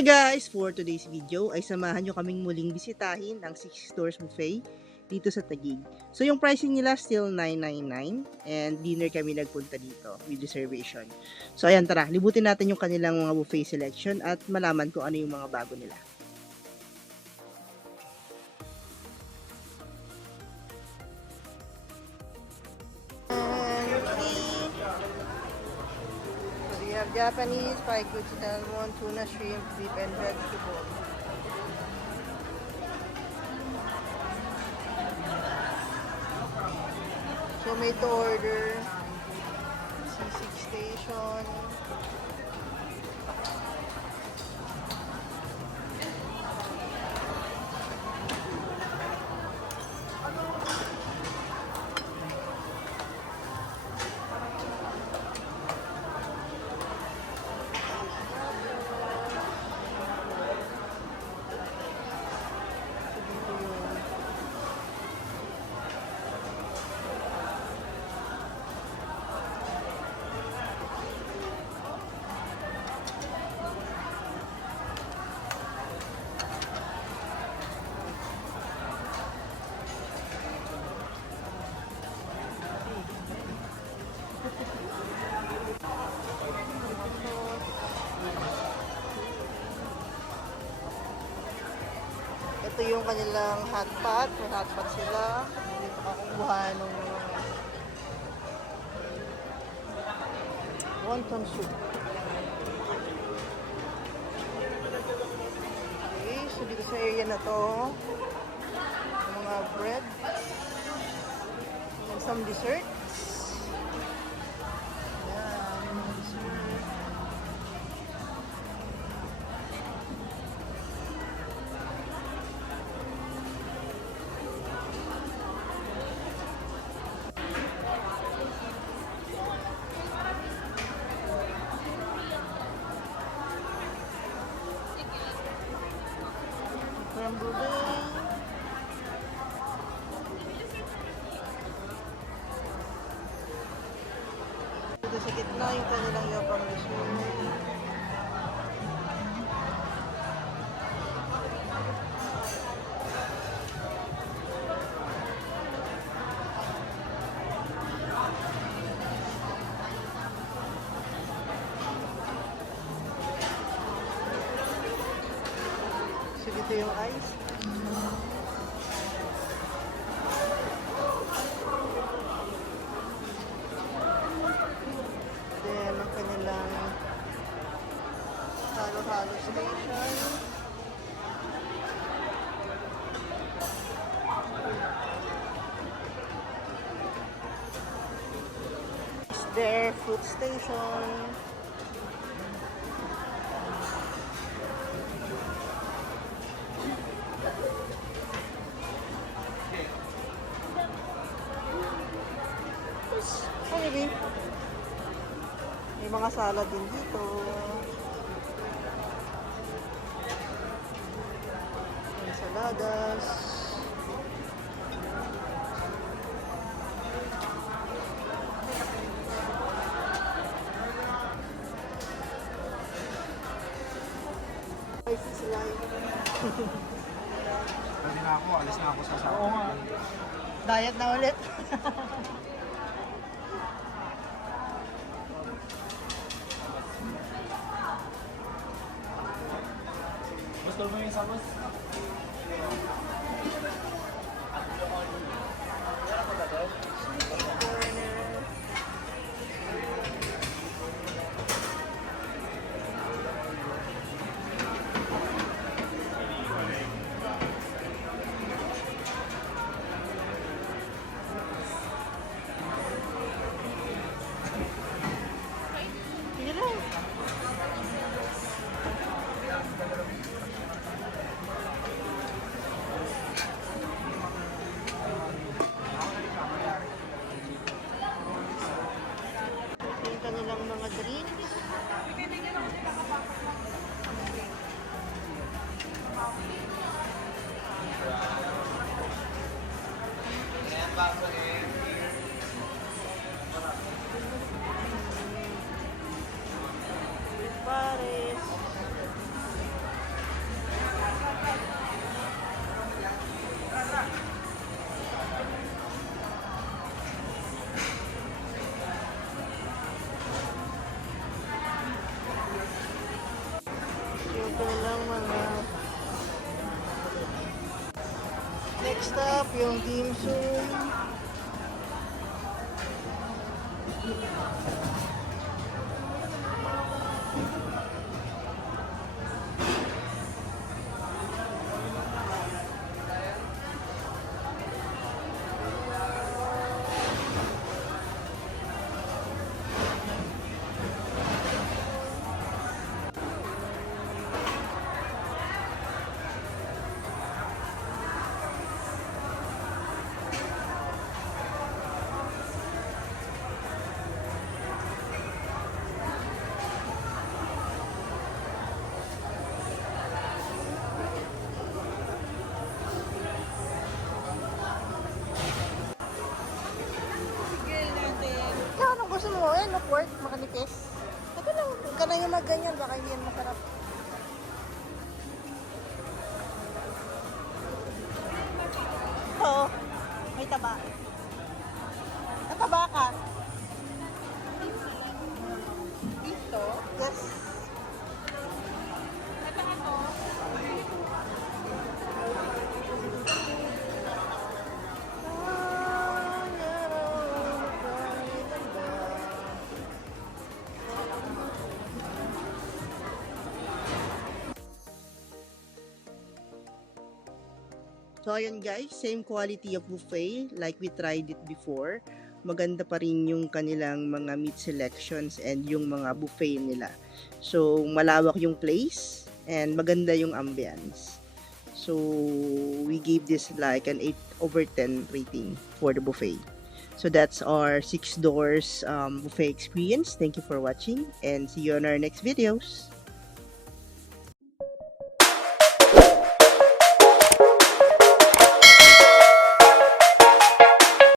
Hi guys! For today's video ay samahan nyo kaming muling bisitahin ang 6 Stores Buffet dito sa Taguig. So yung pricing nila still $9.99 and dinner kami nagpunta dito with reservation. So ayan, tara, libutin natin yung kanilang mga buffet selection at malaman kung ano yung mga bago nila. We have Japanese, fried goods, salmon, tuna, shrimp, beef, and vegetable. So may to order, C6 station. Ito yung kanilang hot pot. May hot pot sila. Dito ka kumuha ng wonton soup. Okay, so dito sa area na to, mga bread and some desserts. Ayan, mga dessert. Creme brulee. Dito sa gitna yung kanilang yopang dessert. So dito yung ice. Then ang kanilang halo-halo station. Is their fruit station. Maybe. May mga salad din dito. Ensaladas. Spicy slime. Pwede na ako, alis na ako sa sako. Oo nga. Diet na ulit. Gusto mo yung sabos? Sige lang. yung dim sum. Ikaw, anong gusto mo? Eh, no pork, makanipis. Ito lang, huwag ka na yung magganyan, baka hindi yan masarap. Oo, may taba. Nataba ka? Dito? Yes. So ayun guys, same quality of buffet like we tried it before. Maganda pa rin yung kanilang mga meat selections and yung mga buffet nila. So malawak yung place and maganda yung ambience. So we gave this like an 8/10 rating for the buffet. So that's our 6 doors buffet experience. Thank you for watching and see you on our next videos.